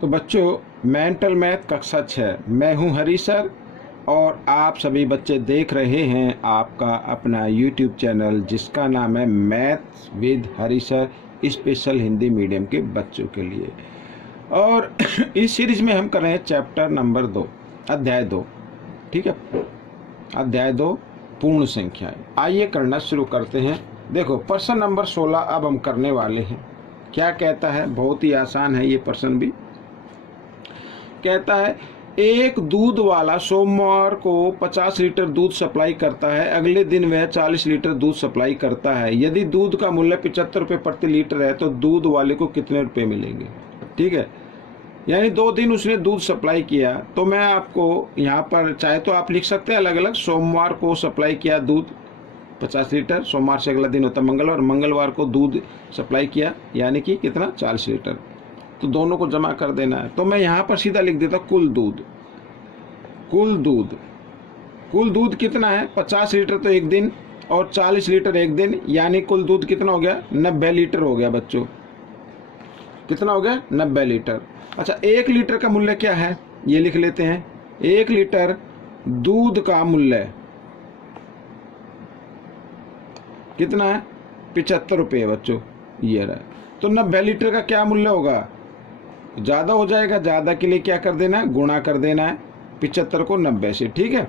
तो बच्चों, mental math कक्षा 6, मैं हूं हरी सर और आप सभी बच्चे देख रहे हैं आपका अपना यूट्यूब चैनल जिसका नाम है math with Hari sir, special Hindi medium के बच्चों के लिए। और इस सीरीज में हम कर रहे हैं चैप्टर नंबर 2, अध्याय 2। ठीक है, अध्याय 2 पूर्ण संख्याएं। आइए करना शुरू करते हैं। देखो, प्रश्न नंबर 16 अब हम करने वाले हैं। क्या कहता है, बहुत ही आसान है ये प्रश्न भी। कहता है एक दूध वाला सोमवार को 50 लीटर दूध सप्लाई करता है, अगले दिन वह 40 लीटर दूध सप्लाई करता है। यदि दूध का मूल्य 75 रुपये प्रति लीटर है तो दूध वाले को कितने रुपए मिलेंगे। ठीक है, यानी 2 दिन उसने दूध सप्लाई किया। तो मैं आपको यहाँ पर चाहे तो आप लिख सकते हैं अलग अलग। सोमवार को सप्लाई किया दूध 50 लीटर, सोमवार से अगला दिन होता है मंगलवार, मंगलवार को दूध सप्लाई किया यानी कि कितना 40 लीटर, तो दोनों को जमा कर देना है। तो मैं यहाँ पर सीधा लिख देता कुल दूध। कुल दूध कितना है, 50 लीटर तो एक दिन और 40 लीटर एक दिन, यानी कुल दूध कितना हो गया, 90 लीटर हो गया बच्चों। कितना हो गया, 90 लीटर। अच्छा, 1 लीटर का मूल्य क्या है ये लिख लेते हैं। 1 लीटर दूध का मूल्य कितना है, 75 रुपये बच्चों, ये रहा। तो 90 लीटर का क्या मूल्य होगा, ज़्यादा हो जाएगा, ज़्यादा के लिए क्या कर देना है, गुणा कर देना है 75 को 90 से। ठीक है,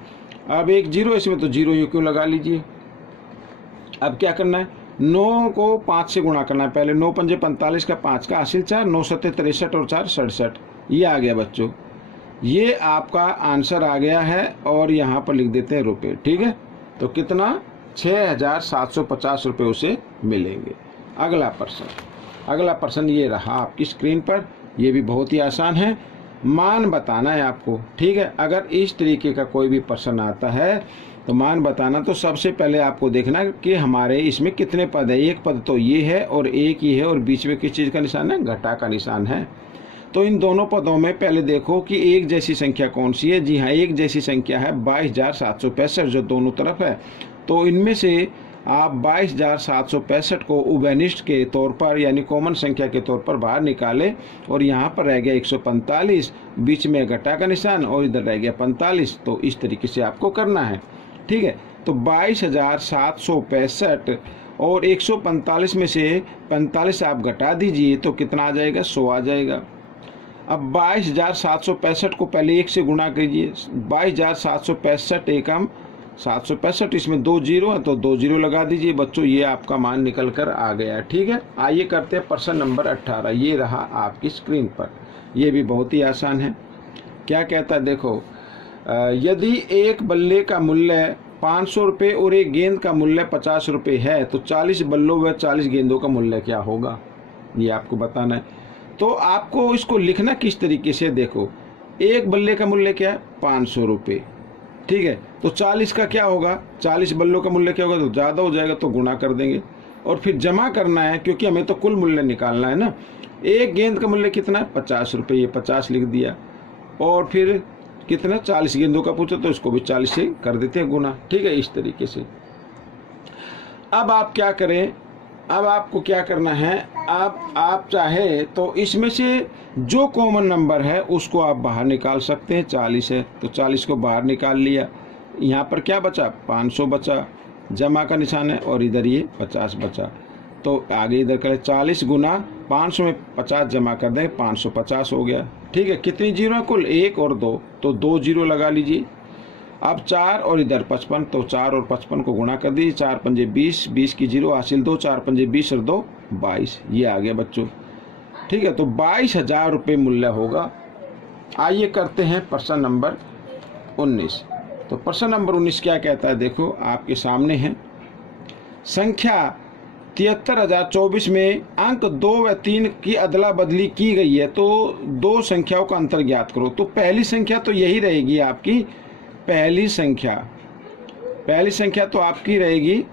अब एक जीरो इसमें, तो जीरो यू क्यों लगा लीजिए। अब क्या करना है, 9 को 5 से गुणा करना है। पहले 9 पंजे 45 का 5 का हासिल 4, 9 सत्ते 63 और 4 67, ये आ गया बच्चों। ये आपका आंसर आ गया है और यहाँ पर लिख देते हैं रुपये। ठीक है, तो कितना, 6750 रुपये उसे मिलेंगे। अगला प्रश्न ये रहा आपकी स्क्रीन पर। ये भी बहुत ही आसान है, मान बताना है आपको। ठीक है, अगर इस तरीके का कोई भी प्रश्न आता है तो मान बताना। तो सबसे पहले आपको देखना कि हमारे इसमें कितने पद है। एक पद तो ये है और एक ही है, और बीच में किस चीज़ का निशान है, घटा का निशान है। तो इन दोनों पदों में पहले देखो कि एक जैसी संख्या कौन सी है। जी हाँ, एक जैसी संख्या है 22,765 जो दोनों तरफ है। तो इनमें से आप 22,765 को उभयनिष्ठ के तौर पर यानी कॉमन संख्या के तौर पर बाहर निकालें, और यहाँ पर रह गया 145, बीच में घटा का निशान और इधर रह गया 45। तो इस तरीके से आपको करना है। ठीक है, तो 22,765 और 145 में से 45 आप घटा दीजिए तो कितना आ जाएगा, 100 आ जाएगा। अब 22,765 को पहले 1 से गुणा कीजिए। 22,765 एकम 765, इसमें 2 जीरो है तो 2 जीरो लगा दीजिए बच्चों, ये आपका मान निकल कर आ गया। ठीक है, आइए करते हैं प्रश्न नंबर 18। ये रहा आपकी स्क्रीन पर, ये भी बहुत ही आसान है। क्या कहता है, देखो, यदि एक बल्ले का मूल्य 500 रुपये और एक गेंद का मूल्य 50 रुपये है तो 40 बल्लों व 40 गेंदों का मूल्य क्या होगा, ये आपको बताना है। तो आपको इसको लिखना किस तरीके से, देखो, एक बल्ले का मूल्य क्या है, 500 रुपये। ठीक है, तो 40 का क्या होगा, 40 बल्लों का मूल्य क्या होगा, तो ज़्यादा हो जाएगा तो गुणा कर देंगे और फिर जमा करना है क्योंकि हमें तो कुल मूल्य निकालना है ना। एक गेंद का मूल्य कितना है, 50 रुपये, ये 50 लिख दिया। और फिर कितना, 40 गेंदों का पूछो तो इसको भी 40 से कर देते हैं गुना। ठीक है, इस तरीके से। अब आप क्या करें, अब आपको क्या करना है, आप चाहे तो इसमें से जो कॉमन नंबर है उसको आप बाहर निकाल सकते हैं। 40 है तो 40 को बाहर निकाल लिया, यहाँ पर क्या बचा, 500 बचा, जमा का निशान है, और इधर ये 50 बचा। तो आगे इधर करें, 40 गुना 500 में 50 जमा कर दें, 550 हो गया। ठीक है, कितनी जीरो है कुल, 1 और 2, तो 2 जीरो लगा लीजिए। अब 4 और इधर 55, तो 4 और 55 को गुणा कर दीजिए, 4 पंजे 20, 20 की जीरो हासिल 2, 4 पंजे 20 और 2 22, ये आ गया बच्चों। ठीक है, तो 22,000 रुपये मूल्य होगा। आइए करते हैं प्रश्न नंबर 19। तो प्रश्न नंबर 19 क्या कहता है, देखो आपके सामने है। संख्या 73,024 में अंक 2 व 3 की अदला बदली की गई है, तो दो संख्याओं का अंतर ज्ञात करो। तो पहली संख्या तो यही रहेगी आपकी, पहली संख्या तो आपकी रहेगी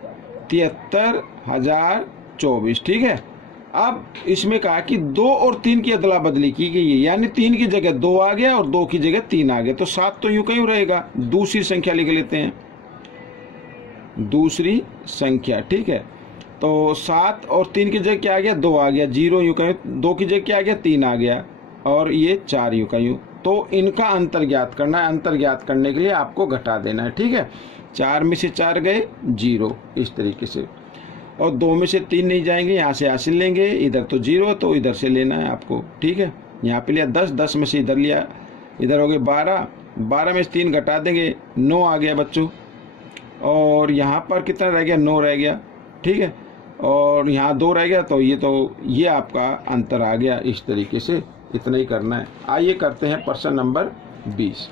73,024। ठीक है, अब इसमें कहा कि 2 और 3 की अदला बदली की गई है, यानी 3 की जगह 2 आ गया और 2 की जगह 3 आ गया, तो 7 तो यूं कहीं रहेगा। दूसरी संख्या लिख लेते हैं, दूसरी संख्या। ठीक है, तो 7 और 3 की जगह क्या आ गया, 2 आ गया, जीरो यूं कहीं, 2 की जगह क्या आ गया, 3 आ गया, और ये 4 यूं का यूं, तो इनका अंतर ज्ञात करना है। अंतर ज्ञात करने के लिए आपको घटा देना है, ठीक है। 4 में से 4 गए 0, इस तरीके से। और 2 में से 3 नहीं जाएंगे, यहाँ से हासिल लेंगे, इधर तो 0 तो इधर से लेना है आपको, ठीक है। यहाँ पे लिया 10, 10 में से इधर लिया, इधर हो गए 12, 12 में से 3 घटा देंगे 9 आ गया बच्चों। और यहाँ पर कितना रह गया, 9 रह गया, ठीक है। और यहाँ 2 रह गया, तो ये आपका अंतर आ गया। इस तरीके से इतना ही करना है। आइए करते हैं प्रश्न नंबर 20।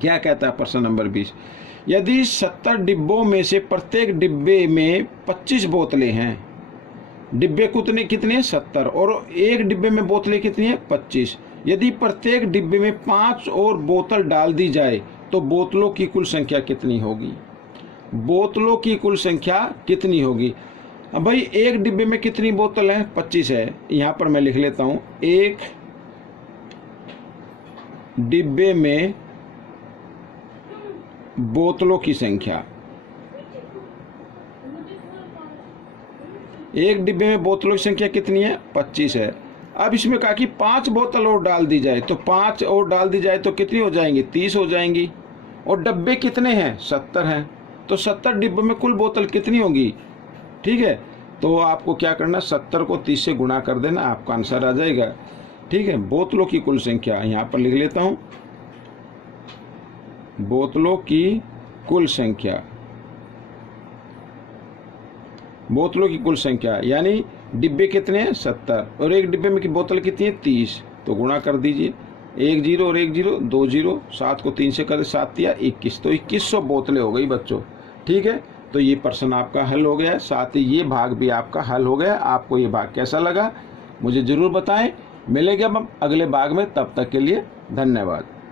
क्या कहता है प्रश्न नंबर 20? यदि 70 डिब्बों में से प्रत्येक डिब्बे में 25 बोतलें हैं, डिब्बे कितने हैं 70, और एक डिब्बे में बोतलें कितनी हैं 25। यदि प्रत्येक डिब्बे में 5 और बोतल डाल दी जाए तो बोतलों की कुल संख्या कितनी होगी? बोतलों की कुल संख्या कितनी होगी? अब भाई एक डिब्बे में कितनी बोतल है? 25 है। यहाँ पर मैं लिख लेता हूँ, एक डिब्बे में बोतलों की संख्या, एक डिब्बे में बोतलों की संख्या कितनी है? 25 है। अब इसमें कहा कि 5 बोतल और डाल दी जाए, तो 5 और डाल दी जाए तो कितनी हो जाएंगी? 30 हो जाएंगी। और डब्बे कितने हैं? 70 हैं। तो 70 डिब्बे में कुल बोतल कितनी होगी? ठीक है, तो आपको क्या करना, 70 को 30 से गुणा कर देना, आपका आंसर आ जाएगा, ठीक है। बोतलों की कुल संख्या यहाँ पर लिख लेता हूँ, बोतलों की कुल संख्या, बोतलों की कुल संख्या यानी डिब्बे कितने हैं? 70, और एक डिब्बे में की बोतल कितनी है? 30, तो गुणा कर दीजिए, 1 0 और 1 0, 2 0, 7 को 3 से कर 7 या 21, तो 2100 बोतलें हो गई बच्चों, ठीक है। तो ये प्रश्न आपका हल हो गया है, साथ ही ये भाग भी आपका हल हो गया। आपको ये भाग कैसा लगा मुझे ज़रूर बताएं। मिलेंगे अब अगले भाग में, तब तक के लिए धन्यवाद।